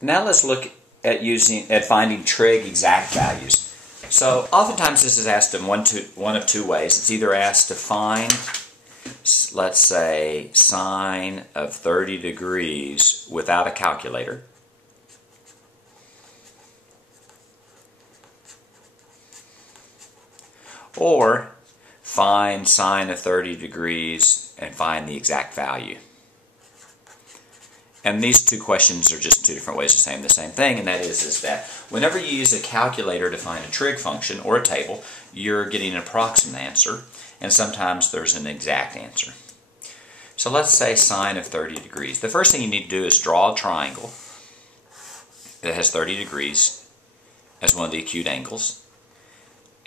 Now let's look at finding trig exact values. So oftentimes this is asked in one of two ways. It's either asked to find, let's say, sine of 30 degrees without a calculator. Or find sine of 30 degrees and find the exact value. And these two questions are just two different ways of saying the same thing, and that is that whenever you use a calculator to find a trig function or a table, you're getting an approximate answer, and sometimes there's an exact answer. So let's say sine of 30 degrees. The first thing you need to do is draw a triangle that has 30 degrees as one of the acute angles.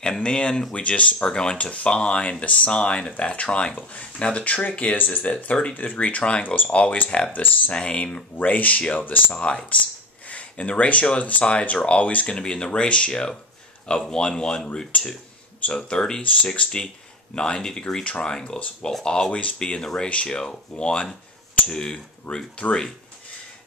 And then we just are going to find the sine of that triangle. Now the trick is that 30-degree triangles always have the same ratio of the sides. And the ratio of the sides are always going to be in the ratio of 1, 1, root 2. So 30, 60, 90-degree triangles will always be in the ratio 1, 2, root 3.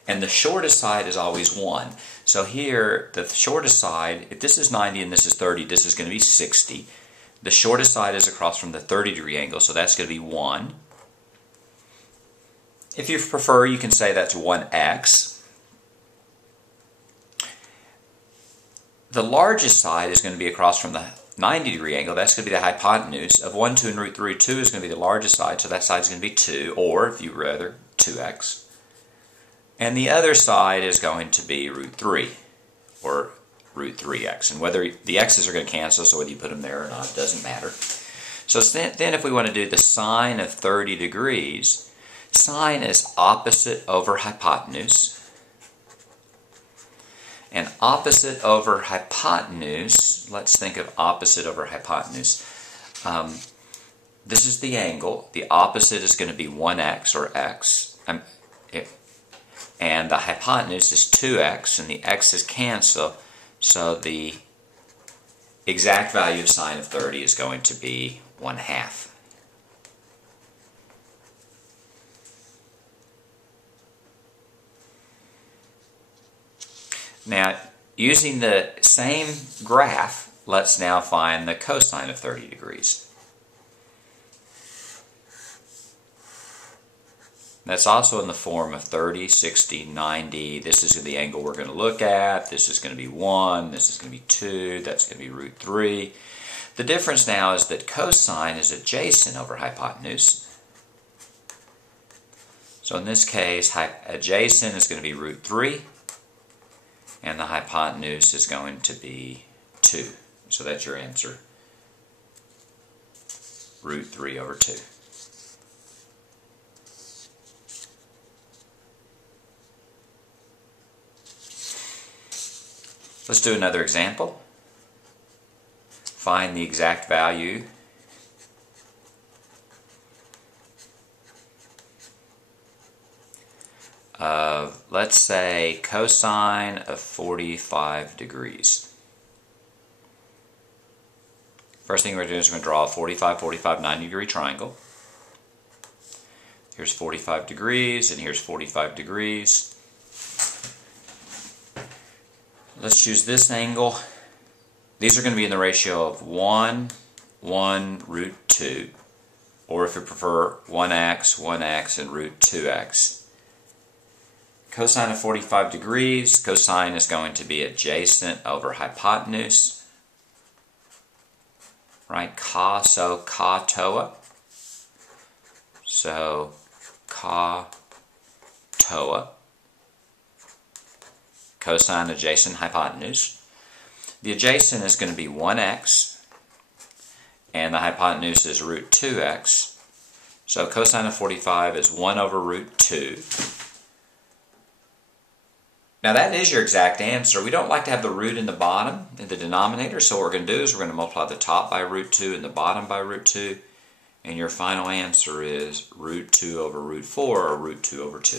And the shortest side is always 1. So here, the shortest side, if this is 90 and this is 30, this is going to be 60. The shortest side is across from the 30-degree angle, so that's going to be 1. If you prefer, you can say that's 1x. The largest side is going to be across from the 90-degree angle. That's going to be the hypotenuse of 1, 2, and root 3. 2 is going to be the largest side, so that side is going to be 2, or, if you rather, 2x. And the other side is going to be root 3, or root 3x. And whether the x's are going to cancel, so whether you put them there or not, doesn't matter. So then if we want to do the sine of 30 degrees, sine is opposite over hypotenuse. And opposite over hypotenuse, let's think of opposite over hypotenuse. This is the angle. The opposite is going to be 1x, or x. And the hypotenuse is 2x, and the x's cancel, so the exact value of sine of 30 is going to be 1/2. Now, using the same graph, let's now find the cosine of 30 degrees. That's also in the form of 30, 60, 90. This is the angle we're going to look at. This is going to be 1. This is going to be 2. That's going to be root 3. The difference now is that cosine is adjacent over hypotenuse. So in this case, adjacent is going to be root 3. And the hypotenuse is going to be 2. So that's your answer. Root 3 over 2. Let's do another example. Find the exact value of, let's say, cosine of 45 degrees. First thing we're going to do is we're going to draw a 45, 45, 90-degree triangle. Here's 45 degrees, and here's 45 degrees. Let's choose this angle. These are going to be in the ratio of 1, 1, root 2. Or if you prefer, 1x, 1x, and root 2x. Cosine of 45 degrees, cosine is going to be adjacent over hypotenuse. Right? So toa. So toa. Cosine adjacent hypotenuse. The adjacent is going to be 1x, and the hypotenuse is root 2x. So cosine of 45 is 1 over root 2. Now that is your exact answer. We don't like to have the root in the bottom, in the denominator, so what we're going to do is we're going to multiply the top by root 2 and the bottom by root 2, and your final answer is root 2 over root 4, or root 2 over 2.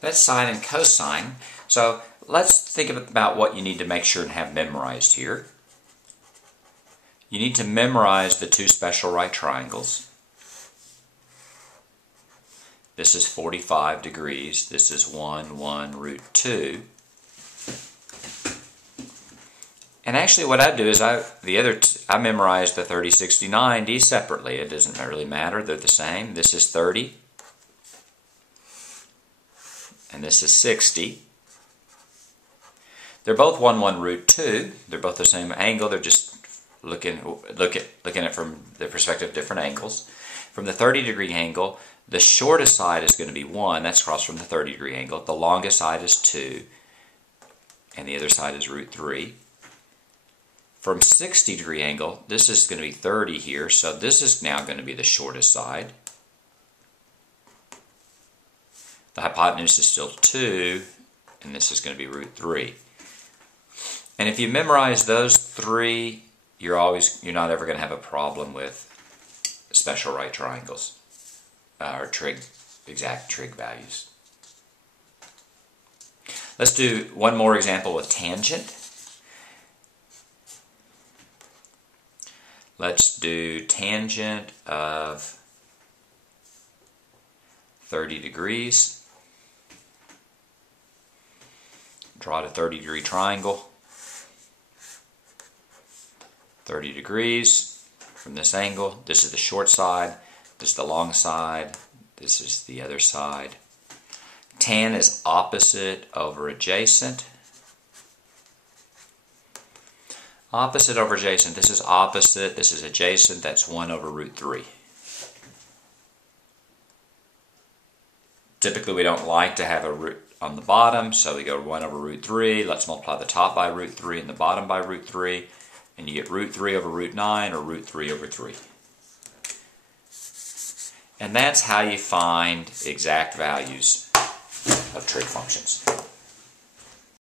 That's sine and cosine. So let's think about what you need to make sure and have memorized here. You need to memorize the two special right triangles. This is 45 degrees. This is 1 root 2. And actually what I do is I memorize the 30, 60, 90 separately. It doesn't really matter. They're the same. This is 30. And this is 60. They're both 1 root 2. They're both the same angle. They're just looking at it from the perspective of different angles. From the 30-degree angle, the shortest side is going to be 1. That's across from the 30-degree angle. The longest side is 2. And the other side is root 3. From 60-degree angle, this is going to be 30 here. So this is now going to be the shortest side. The hypotenuse is still 2. And this is going to be root 3. And if you memorize those three, you're not ever going to have a problem with special right triangles or exact trig values. Let's do one more example with tangent. Let's do tangent of 30 degrees. Draw the 30-degree triangle. 30 degrees from this angle. This is the short side. This is the long side. This is the other side. Tan is opposite over adjacent. Opposite over adjacent. This is opposite. This is adjacent. That's 1 over root 3. Typically we don't like to have a root on the bottom, so we go 1 over root 3. Let's multiply the top by root 3 and the bottom by root 3. And you get root 3 over root 9 or root 3 over 3. And that's how you find exact values of trig functions.